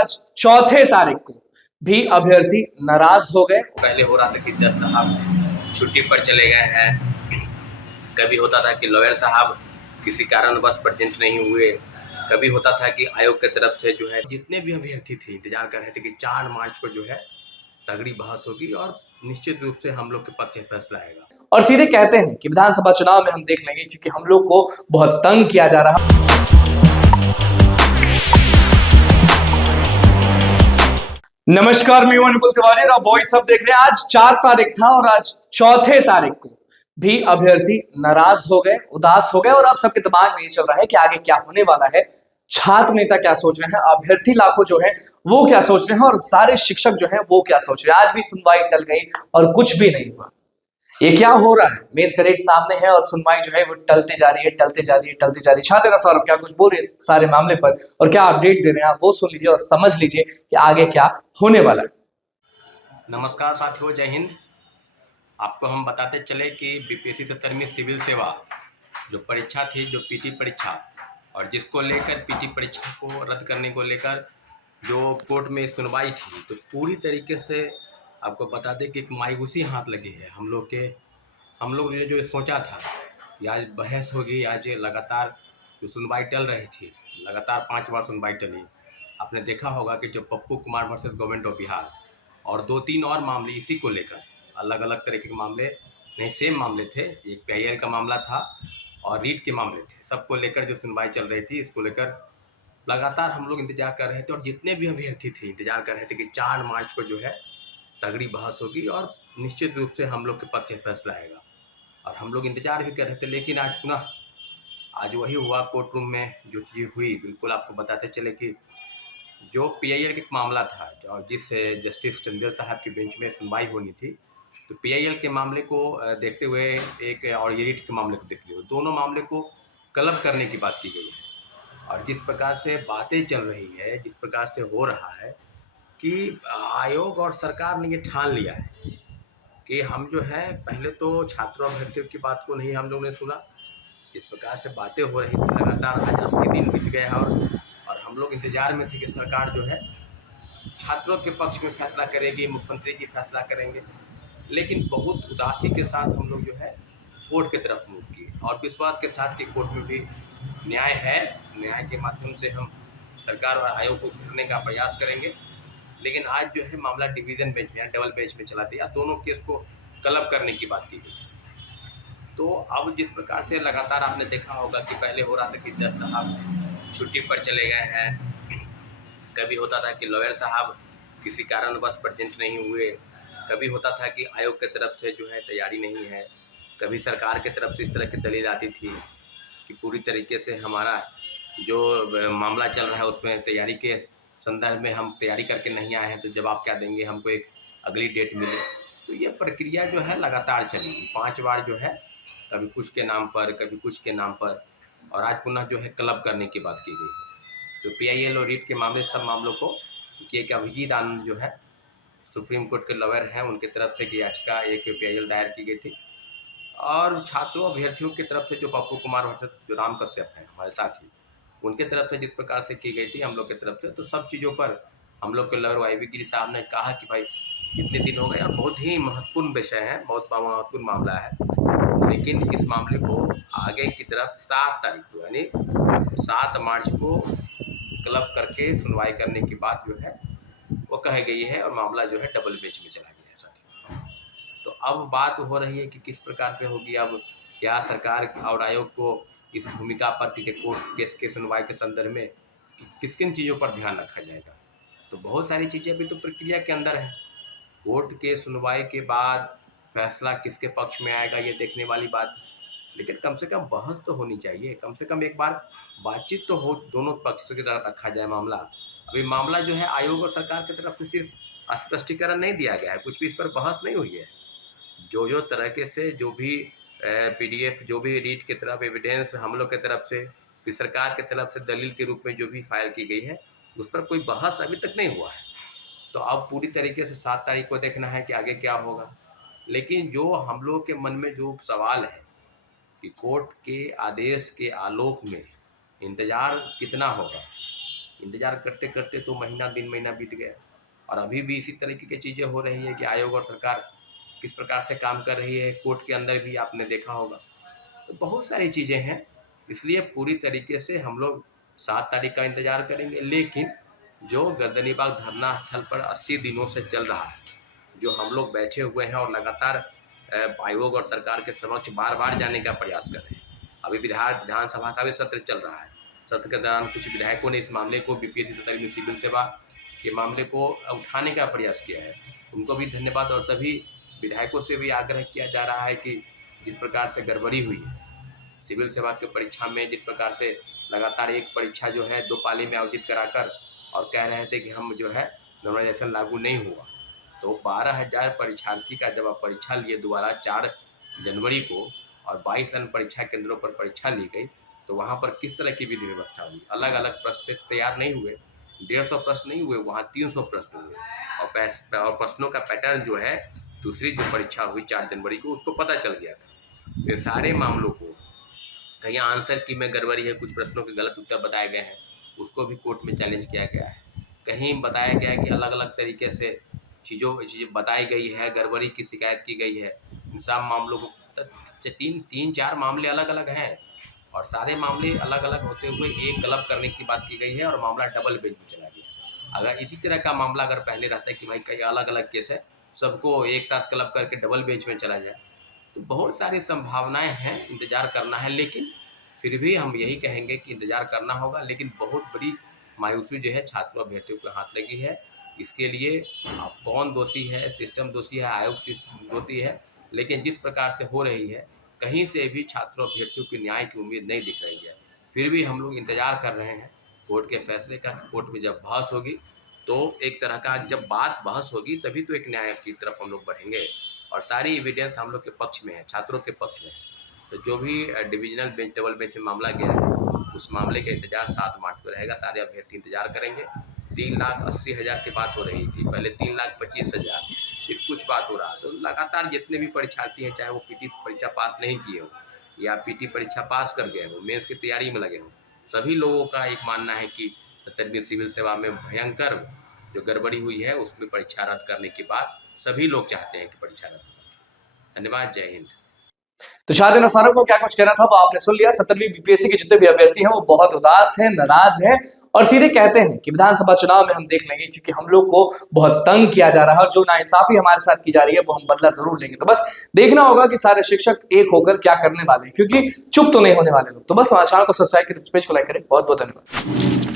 आज चौथे तारीख को भी अभ्यर्थी नाराज हो गए। पहले हो रहा था कि जज साहब छुट्टी पर चले गए हैं, कभी होता था कि लॉयर साहब किसी कारणवश प्रेजेंट नहीं हुए, कभी होता था कि आयोग की तरफ से जो है जितने भी अभ्यर्थी थे इंतजार कर रहे थे कि 4 मार्च को जो है तगड़ी बहस होगी और निश्चित रूप से हम लोग के पक्ष में फैसला आएगा। और सीधे कहते हैं कि विधानसभा चुनाव में हम देख लेंगे, क्योंकि हम लोग को बहुत तंग किया जा रहा। नमस्कार, मैं अनुकुल तिवारी और आप वॉइस अब देख रहे हैं। आज 4 तारीख था और आज चौथे तारीख को भी अभ्यर्थी नाराज हो गए, उदास हो गए और आप सबके दिमाग में ये चल रहा है कि आगे क्या होने वाला है। छात्र नेता क्या सोच रहे हैं, अभ्यर्थी लाखों जो है वो क्या सोच रहे हैं और सारे शिक्षक जो है वो क्या सोच रहे हैं। आज भी सुनवाई टल गई और कुछ भी नहीं हुआ। ये क्या हो रहा है? मेज का रेट सामने है और सुनवाई जो है वो टलते जा रही है, टलते जा रही है, टलते जा रही है। छात्र सौरभ क्या कुछ बोल रहे हैं इस सारे मामले पर और क्या अपडेट दे रहे हैं, आप वो सुन लीजिए और समझ लीजिए कि आगे क्या होने वाला है। नमस्कार साथियों, जय हिंद। आपको हम बताते चले कि बीपीएससी 70वीं सिविल सेवा जो परीक्षा थी, जो पीटी परीक्षा, और जिसको लेकर पीटी परीक्षा को रद्द करने को लेकर जो कोर्ट में सुनवाई थी, तो पूरी तरीके से आपको बता दें कि एक मायूसी हाथ लगी है हम लोग ने जो सोचा था कि आज बहस होगी, आज लगातार जो सुनवाई टल रही थी, लगातार 5 बार सुनवाई टली। आपने देखा होगा कि जो Pappu Kumar versus government of Bihar और 2-3 और मामले इसी को लेकर, अलग अलग तरह के मामले नहीं, सेम मामले थे। एक पीआईएल का मामला था और रीट के मामले थे, सबको लेकर जो सुनवाई चल रही थी, इसको लेकर लगातार हम लोग इंतजार कर रहे थे और जितने भी अभ्यर्थी थे इंतजार कर रहे थे कि 4 मार्च को जो है तगड़ी बहस होगी और निश्चित रूप से हम लोग के पक्ष में फैसला आएगा। और हम लोग इंतजार भी कर रहे थे, लेकिन आज पुनः आज वही हुआ। कोर्ट रूम में जो चीज़ हुई, बिल्कुल आपको बताते चले कि जो पीआईएल का मामला था और जिस जस्टिस चंदेल साहब की बेंच में सुनवाई होनी थी, तो पीआईएल के मामले को देखते हुए एक और ये रीट के मामले को देखते हुए दोनों मामले को क्लब करने की बात की गई है। और जिस प्रकार से बातें चल रही है, जिस प्रकार से हो रहा है कि आयोग और सरकार ने ये ठान लिया है कि हम जो है, पहले तो छात्रों अभ्यर्थियों की बात को नहीं हम लोग ने सुना। जिस प्रकार से बातें हो रही थी लगातार, आज 80 दिन बीत गए और हम लोग इंतजार में थे कि सरकार जो है छात्रों के पक्ष में फैसला करेगी, मुख्यमंत्री जी फैसला करेंगे। लेकिन बहुत उदासी के साथ हम लोग जो है कोर्ट की तरफ मूव किए और विश्वास के साथ कि कोर्ट में भी न्याय है, न्याय के माध्यम से हम सरकार और आयोग को घेरने का प्रयास करेंगे। लेकिन आज जो है मामला डिवीज़न बेंच में, डबल बेंच में चला दिया, दोनों केस को क्लब करने की बात की गई। तो अब जिस प्रकार से लगातार आपने देखा होगा कि पहले हो रहा था कि जज साहब छुट्टी पर चले गए हैं, कभी होता था कि लॉयर साहब किसी कारणवश प्रेजेंट नहीं हुए, कभी होता था कि आयोग की तरफ से जो है तैयारी नहीं है, कभी सरकार की तरफ से इस तरह की दलील आती थी कि पूरी तरीके से हमारा जो मामला चल रहा है उसमें तैयारी के संदर्भ में हम तैयारी करके नहीं आए हैं, तो जवाब क्या देंगे, हमको एक अगली डेट मिले। तो ये प्रक्रिया जो है लगातार चली 5 बार जो है, कभी कुछ के नाम पर, कभी कुछ के नाम पर, और आज पुनः जो है क्लब करने की बात की गई है। तो पीआईएल और रीट के मामले, सब मामलों को एक अभिजीत आनंद जो है सुप्रीम कोर्ट के लॉयर हैं, उनकी तरफ से की याचिका एक पीआईएल दायर की गई थी। और छात्रों अभ्यर्थियों की तरफ से जो पप्पू कुमार वर्सेस जो राम कश्यप हैं हमारे साथी, उनके तरफ से जिस प्रकार से की गई थी हम लोग की तरफ से, तो सब चीज़ों पर हम लोग के लॉयर वाई गिरी साहब ने कहा कि भाई इतने दिन हो गए और बहुत ही महत्वपूर्ण विषय है, बहुत महत्वपूर्ण मामला है, लेकिन इस मामले को आगे की तरफ 7 तारीख को यानी 7 मार्च को क्लब करके सुनवाई करने की बात जो है वो कही गई है और मामला जो है डबल बेंच में चला गया है साथी। तो अब बात हो रही है कि किस प्रकार से होगी। अब क्या सरकार और आयोग को इस भूमिका पर कि कोर्ट केस के सुनवाई के संदर्भ में किस किन चीज़ों पर ध्यान रखा जाएगा, तो बहुत सारी चीज़ें अभी तो प्रक्रिया के अंदर है। कोर्ट के सुनवाई के बाद फैसला किसके पक्ष में आएगा ये देखने वाली बात है, लेकिन कम से कम बहस तो होनी चाहिए, कम से कम एक बार बातचीत तो हो, दोनों पक्ष से रखा जाए मामला। अभी मामला जो है आयोग और सरकार की तरफ से सिर्फ स्पष्टीकरण नहीं दिया गया है, कुछ भी इस पर बहस नहीं हुई है। जो तरीके से जो भी पीडीएफ, जो भी रीट की तरफ एविडेंस हम लोग की तरफ से, फिर सरकार की तरफ से दलील के रूप में जो भी फाइल की गई है, उस पर कोई बहस अभी तक नहीं हुआ है। तो अब पूरी तरीके से 7 तारीख को देखना है कि आगे क्या होगा। लेकिन जो हम लोग के मन में जो सवाल है कि कोर्ट के आदेश के आलोक में इंतज़ार कितना होगा, इंतजार करते करते तो महीना दिन महीना बीत गया और अभी भी इसी तरीके की चीज़ें हो रही है कि आयोग और सरकार किस प्रकार से काम कर रही है। कोर्ट के अंदर भी आपने देखा होगा, तो बहुत सारी चीज़ें हैं। इसलिए पूरी तरीके से हम लोग 7 तारीख का इंतज़ार करेंगे। लेकिन जो गर्दनीबाग धरना स्थल पर 80 दिनों से चल रहा है, जो हम लोग बैठे हुए हैं और लगातार आयोग और सरकार के समक्ष बार बार जाने का प्रयास कर रहे हैं। अभी विधानसभा का भी सत्र चल रहा है। सत्र के दौरान कुछ विधायकों ने इस मामले को बीपीएससी 17वीं सिविल सेवा के मामले को उठाने का प्रयास किया है, उनको भी धन्यवाद। और सभी विधायकों से भी आग्रह किया जा रहा है कि जिस प्रकार से गड़बड़ी हुई है सिविल सेवा की परीक्षा में, जिस प्रकार से लगातार एक परीक्षा जो है 2 पाली में आयोजित कराकर और कह रहे थे कि हम जो है नॉर्मलाइजेशन लागू नहीं हुआ, तो 12,000 परीक्षार्थी का जब आप परीक्षा लिए दोबारा 4 जनवरी को और 22 अन्य परीक्षा केंद्रों पर परीक्षा ली गई, तो वहाँ पर किस तरह की विधि व्यवस्था हुई। अलग अलग प्रश्न तैयार नहीं हुए, 150 प्रश्न नहीं हुए, वहाँ 300 प्रश्न हुए और प्रश्नों का पैटर्न जो है दूसरी जो परीक्षा हुई 4 जनवरी को उसको पता चल गया था। तो सारे मामलों को कहीं आंसर की में गड़बड़ी है, कुछ प्रश्नों के गलत उत्तर बताए गए हैं, उसको भी कोर्ट में चैलेंज किया गया है। कहीं बताया गया है कि अलग अलग तरीके से चीज़ें बताई गई है, गड़बड़ी की शिकायत की गई है। इन सब मामलों को 3-4 मामले अलग अलग हैं और सारे मामले अलग अलग होते हुए एक क्लब करने की बात की गई है और मामला डबल बेंच में चला गया। अगर इसी तरह का मामला अगर पहले रहता है कि भाई कई अलग अलग केस है, सबको एक साथ क्लब करके डबल बेंच में चला जाए, तो बहुत सारी संभावनाएं हैं, इंतज़ार करना है। लेकिन फिर भी हम यही कहेंगे कि इंतज़ार करना होगा। लेकिन बहुत बड़ी मायूसी जो है छात्रों अभ्यर्थियों के हाथ लगी है। इसके लिए अब कौन दोषी है, सिस्टम दोषी है, आयोग दोषी है। लेकिन जिस प्रकार से हो रही है, कहीं से भी छात्रों अभ्यर्थियों की न्याय की उम्मीद नहीं दिख रही है। फिर भी हम लोग इंतज़ार कर रहे हैं कोर्ट के फैसले का। कोर्ट में जब बहस होगी तो एक तरह का जब बात बहस होगी तभी तो एक न्याय की तरफ हम लोग बढ़ेंगे और सारी एविडेंस हम लोग के पक्ष में है, छात्रों के पक्ष में है। तो जो भी डिविजनल बेंच डबल बेंच में मामला गया है उस मामले का इंतजार 7 मार्च को रहेगा। सारे अभ्यर्थी इंतजार करेंगे। 3,80,000 की बात हो रही थी, पहले 3,25,000, फिर कुछ बात हो रहा। तो लगातार जितने भी परीक्षार्थी हैं, चाहे वो पीटी परीक्षा पास नहीं किए हो या पीटी परीक्षा पास कर गए हो, मेंस की तैयारी में लगे हो, सभी लोगों का एक मानना है कि 17वीं सिविल सेवा में भयंकर जो गड़बड़ी हुई है उसमें परीक्षा रद्द करने के बाद सभी लोग चाहते हैं कि परीक्षा रद्द हो। धन्यवाद। जय हिंद। तो शायद नसारों को क्या कुछ कहना था वो आपने सुन लिया। 17वीं बीपीएससी के जितने भी अभ्यर्थी हैं वो बहुत उदास हैं, नाराज हैं और सीधे कहते हैं कि विधानसभा चुनाव में हम देख लेंगे, क्योंकि हम लोग को बहुत तंग किया जा रहा है और जो नाइंसाफी हमारे साथ की जा रही है वो हम बदला जरूर लेंगे। तो बस देखना होगा कि सारे शिक्षक एक होकर क्या करने वाले हैं, क्योंकि चुप तो नहीं होने वाले लोग। तो बस हमारे चैनल को सब्सक्राइब करें, इस पेज को लाइक करें। बहुत बहुत धन्यवाद।